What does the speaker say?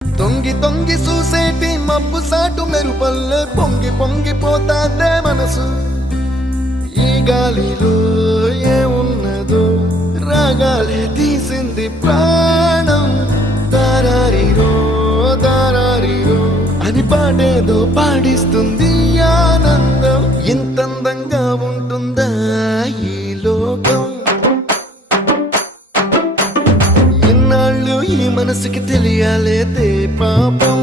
తొంగి తొంగి చూసేటి మబ్బు సాటు మెరుపల్లె పొంగి పొంగిపోతాదే మనసు. ఈ గాలిలో ఏమున్నదో రాగాలే తీసింది ప్రాణం. దారారిరో దారారిరో అని పాడేదో పాడిస్తుంది ఆనందం. ఇంతందంగా ఉంటుందా ఈ లోకం? ఇన్నాళ్ళు ఈ మనసుకి తెలియాలేదే పాపం.